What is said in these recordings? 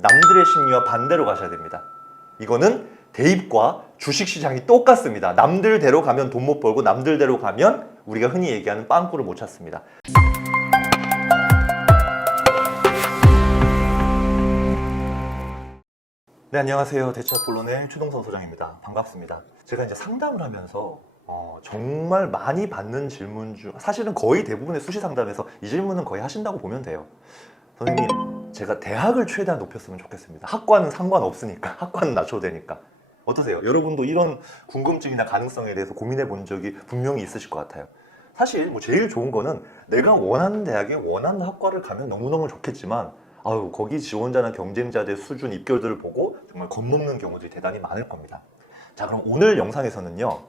남들의 심리와 반대로 가셔야 됩니다. 이거는 대입과 주식시장이 똑같습니다. 남들대로 가면 돈 못 벌고 남들대로 가면 우리가 흔히 얘기하는 빵꾸를 못 찾습니다. 네, 안녕하세요. 대체학본론의 최동선 소장입니다. 반갑습니다. 제가 이제 상담을 하면서 정말 많이 받는 질문 중 사실은 거의 대부분의 수시 상담에서 이 질문은 거의 하신다고 보면 돼요. 선생님, 제가 대학을 최대한 높였으면 좋겠습니다. 학과는 상관없으니까, 학과는 낮춰도 되니까. 어떠세요? 여러분도 이런 궁금증이나 가능성에 대해서 고민해 본 적이 분명히 있으실 것 같아요. 사실 뭐 제일 좋은 거는 내가 원하는 대학에 원하는 학과를 가면 너무너무 좋겠지만 거기 지원자나 경쟁자들 수준 입결들을 보고 정말 겁먹는 경우들이 대단히 많을 겁니다. 자, 그럼 오늘 영상에서는요,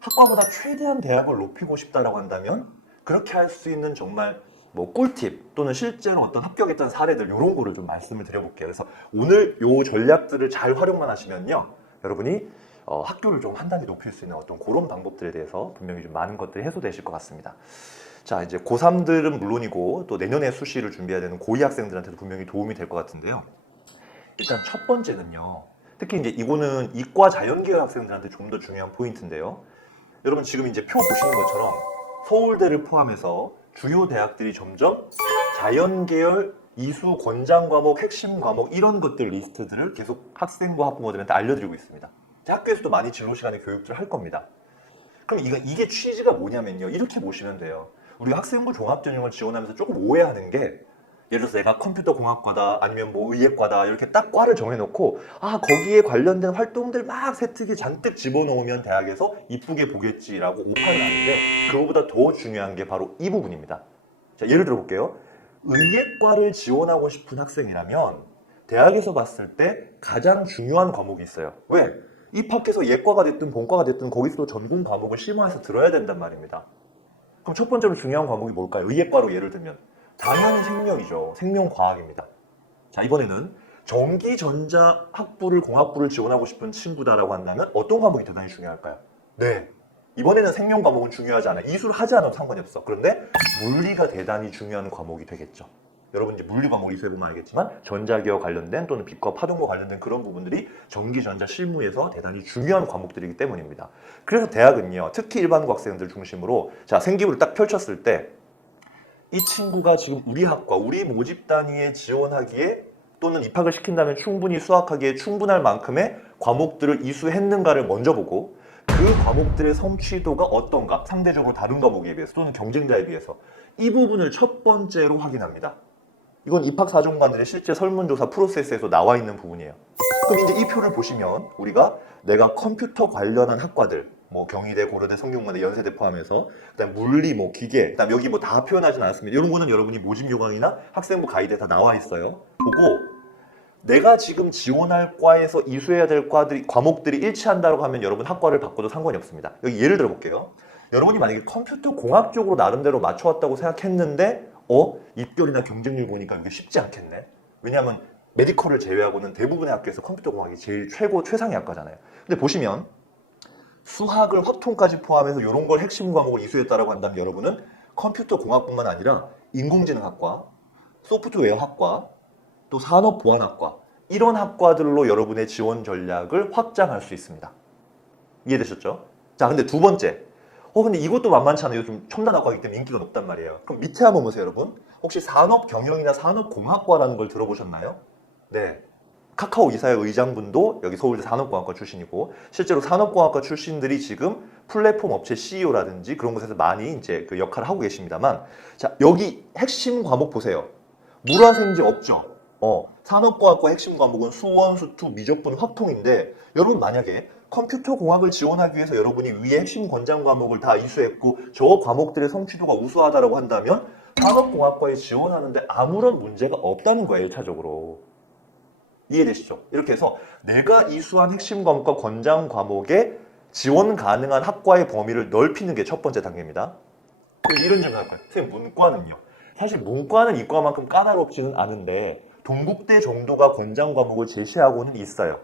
학과보다 최대한 대학을 높이고 싶다라고 한다면 그렇게 할 수 있는 정말 뭐 꿀팁 또는 실제로 어떤 합격했던 사례들 이런 거를 좀 말씀을 드려볼게요. 그래서 오늘 요 전략들을 잘 활용만 하시면요, 여러분이 학교를 좀 한 단계 높일 수 있는 어떤 그런 방법들에 대해서 분명히 좀 많은 것들이 해소되실 것 같습니다. 자, 이제 고3들은 물론이고 또 내년에 수시를 준비해야 되는 고2 학생들한테도 분명히 도움이 될 것 같은데요. 일단 첫 번째는요, 특히 이제 이거는 이과 자연계열 학생들한테 좀 더 중요한 포인트인데요. 여러분 지금 이제 표 보시는 것처럼 서울대를 포함해서 주요 대학들이 점점 자연계열 이수 권장 과목, 핵심 과목 이런 것들 리스트들을 계속 학생부 학부모들한테 알려드리고 있습니다. 학교에서도 많이 진로 시간에 교육들을 할 겁니다. 그럼 이게 취지가 뭐냐면요, 이렇게 보시면 돼요. 우리가 학생부 종합전형을 지원하면서 조금 오해하는 게, 예를 들어서 내가 컴퓨터공학과다 아니면 뭐 의예과다 이렇게 딱 과를 정해놓고 거기에 관련된 활동들 막 세특이 잔뜩 집어넣으면 대학에서 이쁘게 보겠지라고 오판을 하는데, 그거보다 더 중요한 게 바로 이 부분입니다. 자, 예를 들어 볼게요. 의예과를 지원하고 싶은 학생이라면 대학에서 봤을 때 가장 중요한 과목이 있어요. 왜? 입학해서 예과가 됐든 본과가 됐든 거기서도 전공 과목을 심화해서 들어야 된단 말입니다. 그럼 첫 번째로 중요한 과목이 뭘까요? 의예과로 예를 들면 당연히 생명이죠. 생명과학입니다. 자, 이번에는 전기전자 학부를 공학부를 지원하고 싶은 친구다라고 한다면 어떤 과목이 대단히 중요할까요? 네, 이번에는 생명 과목은 중요하지 않아요. 이수를 하지 않아도 상관이 없어. 그런데 물리가 대단히 중요한 과목이 되겠죠. 여러분 이제 물리 과목 이수해보면 알겠지만 전자기와 관련된 또는 빛과 파동과 관련된 그런 부분들이 전기전자 실무에서 대단히 중요한 과목들이기 때문입니다. 그래서 대학은요, 특히 일반고 학생들 중심으로 자, 생기부를 딱 펼쳤을 때 이 친구가 지금 우리 학과, 우리 모집 단위에 지원하기에 또는 입학을 시킨다면 충분히 수학하기에 충분할 만큼의 과목들을 이수했는가를 먼저 보고, 그 과목들의 성취도가 어떤가, 상대적으로 다른 과목에 비해서 또는 경쟁자에 비해서 이 부분을 첫 번째로 확인합니다. 이건 입학사정관들의 실제 설문조사 프로세스에서 나와 있는 부분이에요. 그럼 이제 이 표를 보시면 우리가 내가 컴퓨터 관련한 학과들, 뭐 경희대, 고려대, 성균관대, 연세대 포함해서 그다음 물리, 뭐 기계, 그다음 여기 뭐 다 표현하진 않았습니다. 이런 거는 여러분이 모집 요강이나 학생부 가이드에 다 나와 있어요. 보고 내가 지금 지원할 과에서 이수해야 될 과목들이 일치한다고 하면 여러분 학과를 바꿔도 상관이 없습니다. 여기 예를 들어 볼게요. 여러분이 만약에 컴퓨터 공학 쪽으로 나름대로 맞춰왔다고 생각했는데 입결이나 경쟁률 보니까 이게 쉽지 않겠네. 왜냐하면 메디컬을 제외하고는 대부분의 학교에서 컴퓨터 공학이 제일 최상의 학과잖아요. 근데 보시면 수학을 확통까지 포함해서 이런 걸 핵심 과목을 이수했다라고 한다면 여러분은 컴퓨터 공학뿐만 아니라 인공지능학과, 소프트웨어학과, 또 산업보안학과 이런 학과들로 여러분의 지원 전략을 확장할 수 있습니다. 이해되셨죠? 자, 근데 두 번째, 근데 이것도 만만치 않아요. 좀 첨단 학과이기 때문에 인기가 높단 말이에요. 그럼 밑에 한번 보세요, 여러분. 혹시 산업경영이나 산업공학과라는 걸 들어보셨나요? 네. 카카오 이사회 의장분도 여기 서울대 산업공학과 출신이고, 실제로 산업공학과 출신들이 지금 플랫폼 업체 CEO라든지 그런 곳에서 많이 이제 그 역할을 하고 계십니다만, 자, 여기 핵심 과목 보세요. 물화생지 없죠? 산업과학과 핵심 과목은 수원, 수투, 미적분, 확통인데, 여러분 만약에 컴퓨터 공학을 지원하기 위해서 여러분이 위에 핵심 권장 과목을 다 이수했고 저 과목들의 성취도가 우수하다고 한다면 산업공학과에 지원하는데 아무런 문제가 없다는 거예요, 1차적으로. 이해되시죠? 이렇게 해서 내가 이수한 핵심 과목과 권장 과목에 지원 가능한 학과의 범위를 넓히는 게 첫 번째 단계입니다. 이런 질문 할까요? 선생님, 문과는요? 사실 문과는 이과만큼 까다롭지는 않은데 동국대 정도가 권장 과목을 제시하고는 있어요.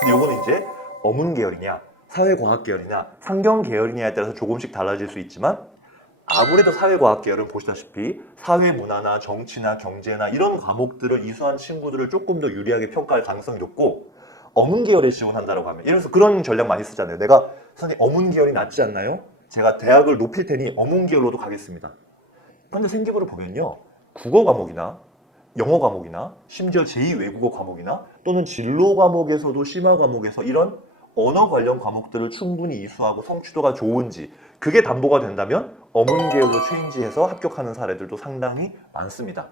근데 이거는 이제 어문 계열이냐, 사회공학 계열이냐, 상경 계열이냐에 따라서 조금씩 달라질 수 있지만 아무래도 사회과학 계열은 보시다시피 사회문화나 정치나 경제나 이런 과목들을 이수한 친구들을 조금 더 유리하게 평가할 가능성이 높고 어문 계열에 지원한다고 하면 예를 들어서 그런 전략 많이 쓰잖아요. 내가 선생님 어문 계열이 낫지 않나요? 제가 대학을 높일 테니 어문 계열로도 가겠습니다. 그런데 생기부를 보면요. 국어 과목이나 영어 과목이나 심지어 제2외국어 과목이나 또는 진로 과목에서도 심화 과목에서 이런 언어 관련 과목들을 충분히 이수하고 성취도가 좋은지 그게 담보가 된다면 어문 계열로 체인지해서 합격하는 사례들도 상당히 많습니다.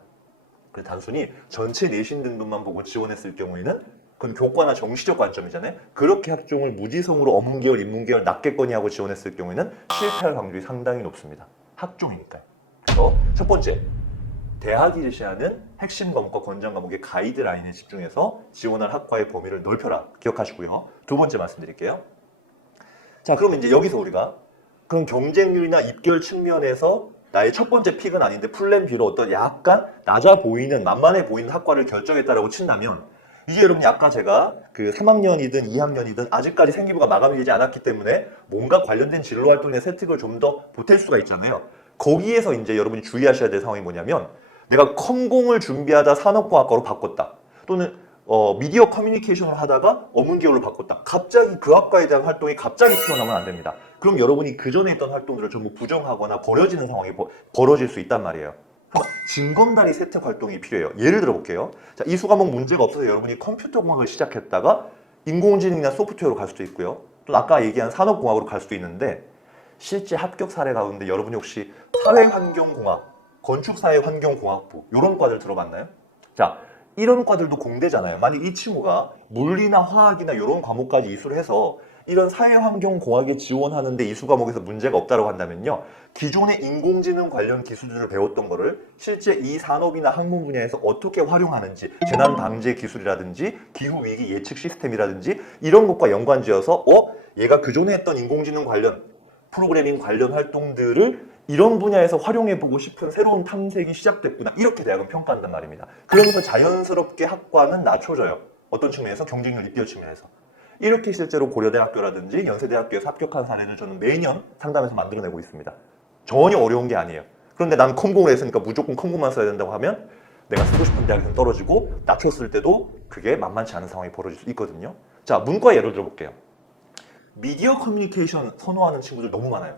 그래서 단순히 전체 내신 등급만 보고 지원했을 경우에는 그건 교과나 정시적 관점이잖아요. 그렇게 학종을 무지성으로 어문 계열, 인문 계열 낮겠거니 하고 지원했을 경우에는 실패할 확률이 상당히 높습니다. 학종이니까요. 그래서 첫 번째, 대학이 제시하는 핵심 과목과 권장 과목의 가이드라인에 집중해서 지원할 학과의 범위를 넓혀라. 기억하시고요. 두 번째 말씀드릴게요. 자, 그러면 이제 여기서 우리가 그럼 경쟁률이나 입결 측면에서 나의 첫 번째 픽은 아닌데 플랜 B로 어떤 약간 낮아 보이는, 만만해 보이는 학과를 결정했다라고 친다면 이제 여러분이 아까 제가 그 3학년이든 2학년이든 아직까지 생기부가 마감이 되지 않았기 때문에 뭔가 관련된 진로 활동의 세특을 좀 더 보탤 수가 있잖아요. 거기에서 이제 여러분이 주의하셔야 될 상황이 뭐냐면 내가 컴공을 준비하다 산업공학과로 바꿨다. 또는 미디어 커뮤니케이션을 하다가 어문 계열로 바꿨다. 갑자기 그 학과에 대한 활동이 갑자기 튀어나오면 안 됩니다. 그럼 여러분이 그 전에 했던 활동들을 전부 부정하거나 버려지는 상황이 벌어질 수 있단 말이에요. 징검다리 세특 활동이 필요해요. 예를 들어 볼게요. 자, 이수 과목 문제가 없어서 여러분이 컴퓨터공학을 시작했다가 인공지능이나 소프트웨어로 갈 수도 있고요. 또 아까 얘기한 산업공학으로 갈 수도 있는데 실제 합격 사례 가운데 여러분이 혹시 사회환경공학, 건축사회환경공학부 이런 과들 들어봤나요? 자, 이런 과들도 공대잖아요. 만약 이 친구가 물리나 화학이나 이런 과목까지 이수를 해서 이런 사회환경공학에 지원하는데 이수 과목에서 문제가 없다고 한다면요. 기존의 인공지능 관련 기술들을 배웠던 거를 실제 이 산업이나 학문 분야에서 어떻게 활용하는지 재난 방제 기술이라든지 기후위기 예측 시스템이라든지 이런 것과 연관지어서 얘가 그전에 했던 인공지능 관련 프로그래밍 관련 활동들을 이런 분야에서 활용해보고 싶은 새로운 탐색이 시작됐구나. 이렇게 대학은 평가한단 말입니다. 그러면서 자연스럽게 학과는 낮춰져요. 어떤 측면에서? 경쟁률 입결 측면에서. 이렇게 실제로 고려대학교라든지 연세대학교에서 합격한 사례를 저는 매년 상담해서 만들어내고 있습니다. 전혀 어려운 게 아니에요. 그런데 난 컴공을 했으니까 무조건 컴공만 써야 된다고 하면 내가 쓰고 싶은 대학에서 떨어지고 낮췄을 때도 그게 만만치 않은 상황이 벌어질 수 있거든요. 자, 문과 예를 들어볼게요. 미디어 커뮤니케이션 선호하는 친구들 너무 많아요.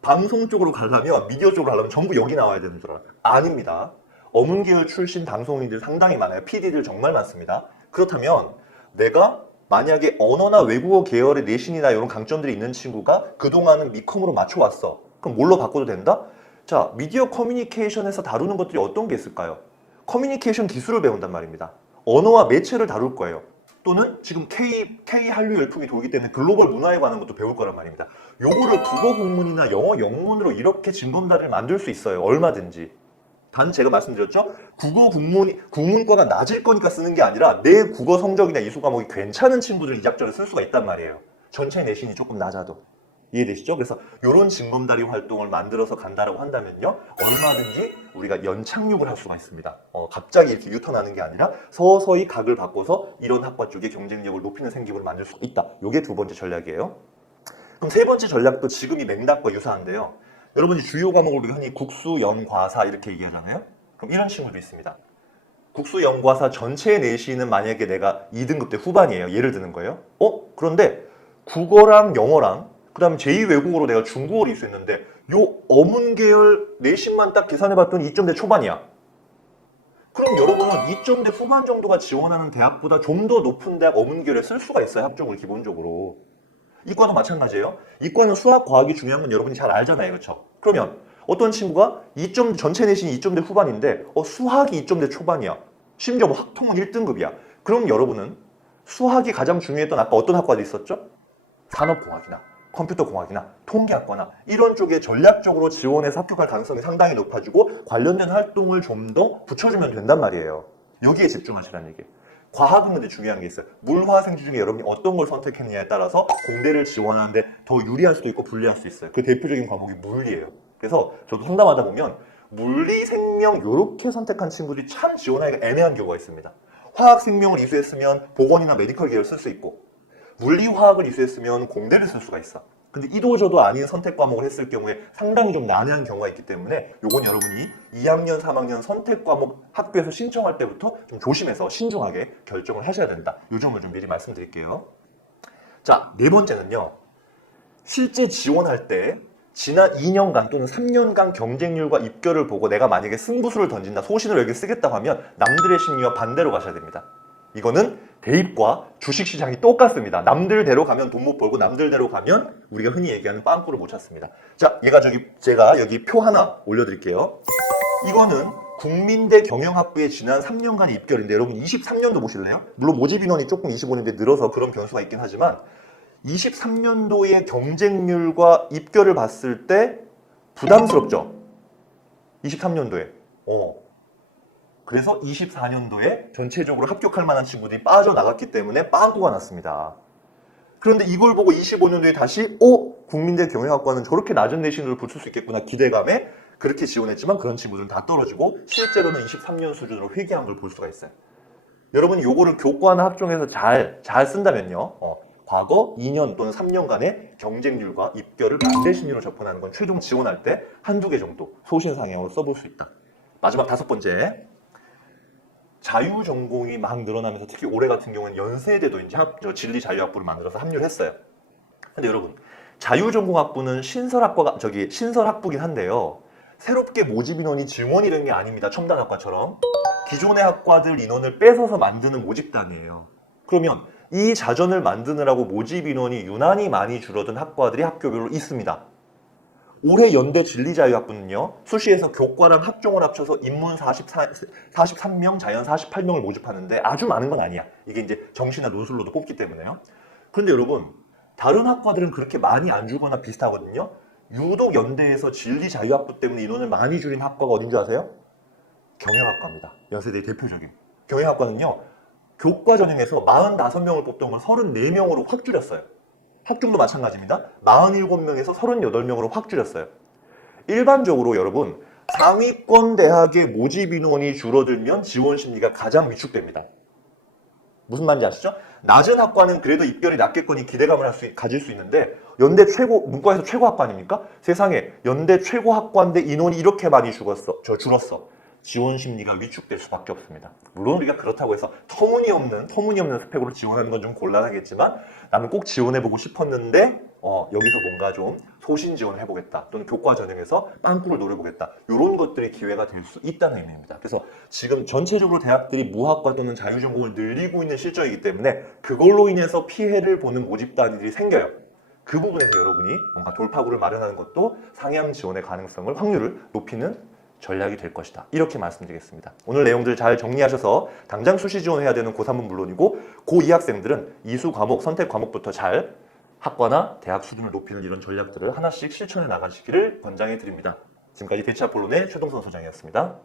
방송 쪽으로 가려면 미디어 쪽으로 가려면 전부 여기 나와야 되는 줄 알아요. 아닙니다. 어문 계열 출신 방송인들 상당히 많아요. PD들 정말 많습니다. 그렇다면 내가 만약에 언어나 외국어 계열의 내신이나 이런 강점들이 있는 친구가 그동안은 미컴으로 맞춰왔어. 그럼 뭘로 바꿔도 된다? 자, 미디어 커뮤니케이션에서 다루는 것들이 어떤 게 있을까요? 커뮤니케이션 기술을 배운단 말입니다. 언어와 매체를 다룰 거예요. 또는 지금 K 한류 열풍이 돌기 때문에 글로벌 문화에 관한 것도 배울 거란 말입니다. 요거를 국어 국문이나 영어 영문으로 이렇게 징검다리를 만들 수 있어요. 얼마든지. 단 제가 말씀드렸죠? 국문과가 낮을 거니까 쓰는 게 아니라 내 국어 성적이나 이수 과목이 괜찮은 친구들은 이 작전을 쓸 수가 있단 말이에요. 전체 내신이 조금 낮아도. 이해되시죠? 그래서 이런 징검다리 활동을 만들어서 간다라고 한다면요. 얼마든지 우리가 연착륙을 할 수가 있습니다. 갑자기 이렇게 유턴하는 게 아니라 서서히 각을 바꿔서 이런 학과 쪽에 경쟁력을 높이는 생기부를 만들 수 있다. 이게 두 번째 전략이에요. 그럼 세 번째 전략도 지금 이 맥락과 유사한데요. 여러분이 주요 과목을 우리가 흔히 국수, 연, 과사 이렇게 얘기하잖아요. 그럼 이런 친구도 있습니다. 국수, 연, 과사 전체 내신은 만약에 내가 2등급 때 후반이에요. 예를 드는 거예요. 그런데 국어랑 영어랑 그 다음에 제2외국어로 내가 중국어를 이수했는데 요 어문 계열 내신만 딱 계산해봤더니 2점대 초반이야. 그럼 여러분은 2점대 후반 정도가 지원하는 대학보다 좀 더 높은 대학 어문 계열에 쓸 수가 있어요. 학종을 기본적으로. 이과도 마찬가지예요. 이과는 수학, 과학이 중요한 건 여러분이 잘 알잖아요. 그렇죠? 그러면 어떤 친구가 전체 내신이 2점대 후반인데 수학이 2점대 초반이야. 심지어 뭐 학통은 1등급이야. 그럼 여러분은 수학이 가장 중요했던 아까 어떤 학과도 있었죠? 산업공학이나 컴퓨터공학이나 통계학과나 이런 쪽에 전략적으로 지원해서 합격할 가능성이 상당히 높아지고 관련된 활동을 좀 더 붙여주면 된단 말이에요. 여기에 집중하시라는 얘기예요. 과학은 근데 중요한 게 있어요. 물화생지 중에 여러분이 어떤 걸 선택했느냐에 따라서 공대를 지원하는데 더 유리할 수도 있고 불리할 수 있어요. 그 대표적인 과목이 물리예요. 그래서 저도 상담하다 보면 물리, 생명 이렇게 선택한 친구들이 참 지원하기가 애매한 경우가 있습니다. 화학, 생명을 이수했으면 보건이나 메디컬 계열 쓸 수 있고 물리, 화학을 이수했으면 공대를 쓸 수가 있어. 근데 이도저도 아닌 선택 과목을 했을 경우에 상당히 좀 난해한 경우가 있기 때문에 요건 여러분이 2학년, 3학년 선택 과목 학교에서 신청할 때부터 좀 조심해서 신중하게 결정을 하셔야 된다. 이 점을 좀 미리 말씀드릴게요. 자, 네 번째는요. 실제 지원할 때 지난 2년간 또는 3년간 경쟁률과 입결을 보고 내가 만약에 승부수를 던진다, 소신을 여기 쓰겠다고 하면 남들의 심리와 반대로 가셔야 됩니다. 이거는 대입과 주식시장이 똑같습니다. 남들대로 가면 돈 못 벌고 남들대로 가면 우리가 흔히 얘기하는 빵꾸를 못 찾습니다. 자, 제가 여기 표 하나 올려드릴게요. 이거는 국민대 경영학부의 지난 3년간의 입결인데 여러분 23년도 보실래요? 물론 모집 인원이 조금 25년도에 늘어서 그런 변수가 있긴 하지만 23년도의 경쟁률과 입결을 봤을 때 부담스럽죠? 23년도에. 그래서 24년도에 전체적으로 합격할 만한 친구들이 빠져나갔기 때문에 빵꾸가 났습니다. 그런데 이걸 보고 25년도에 다시 국민대 경영학과는 저렇게 낮은 내신으로 붙을 수 있겠구나 기대감에 그렇게 지원했지만 그런 친구들은 다 떨어지고 실제로는 23년 수준으로 회귀한 걸 볼 수가 있어요. 여러분이 요거를 교과나 학종에서 잘 쓴다면요. 과거 2년 또는 3년간의 경쟁률과 입결을 반대 심리로 접근하는 건 최종 지원할 때 한두 개 정도 소신상향으로 써볼 수 있다. 마지막 5번째. 자유전공이 막 늘어나면서 특히 올해 같은 경우는 연세대도 이제 진리자유학부를 만들어서 합류를 했어요. 근데 여러분, 자유전공학부는 신설학부긴 한데요. 새롭게 모집 인원이 증원이라는 게 아닙니다. 첨단학과처럼. 기존의 학과들 인원을 뺏어서 만드는 모집단이에요. 그러면 이 자전을 만드느라고 모집 인원이 유난히 많이 줄어든 학과들이 학교별로 있습니다. 올해 연대 진리자유학부는요. 수시에서 교과랑 학종을 합쳐서 인문 43명, 자연 48명을 모집하는데 아주 많은 건 아니야. 이게 이제 정시나 논술로도 뽑기 때문에요. 그런데 여러분, 다른 학과들은 그렇게 많이 안 줄거나 비슷하거든요. 유독 연대에서 진리자유학부 때문에 인원을 많이 줄인 학과가 어딘지 아세요? 경영학과입니다. 연세대의 대표적인. 경영학과는요. 교과 전형에서 45명을 뽑던 걸 34명으로 확 줄였어요. 학종도 마찬가지입니다. 47명에서 38명으로 확 줄였어요. 일반적으로 여러분 상위권 대학의 모집 인원이 줄어들면 지원 심리가 가장 위축됩니다. 무슨 말인지 아시죠? 낮은 학과는 그래도 입결이 낮겠거니 기대감을 가질 수 있는데 연대 문과에서 최고 학과 아닙니까? 세상에 연대 최고 학과인데 인원이 이렇게 많이 줄었어. 지원 심리가 위축될 수밖에 없습니다. 물론 우리가 그렇다고 해서 터무니없는 스펙으로 지원하는 건 좀 곤란하겠지만 나는 꼭 지원해보고 싶었는데 여기서 뭔가 좀 소신 지원을 해보겠다 또는 교과 전형에서 빵꾸를 노려보겠다 이런 것들이 기회가 될 수 있다는 의미입니다. 그래서 지금 전체적으로 대학들이 무학과 또는 자유전공을 늘리고 있는 실정이기 때문에 그걸로 인해서 피해를 보는 모집단들이 생겨요. 그 부분에서 여러분이 뭔가 돌파구를 마련하는 것도 상향 지원의 가능성을 확률을 높이는 전략이 될 것이다. 이렇게 말씀드리겠습니다. 오늘 내용들 잘 정리하셔서 당장 수시 지원해야 되는 고3은 물론이고 고2 학생들은 이수 과목, 선택 과목부터 잘 학과나 대학 수준을 높이는 이런 전략들을 하나씩 실천해 나가시기를 권장해 드립니다. 지금까지 대치아폴론의 최동선 소장이었습니다.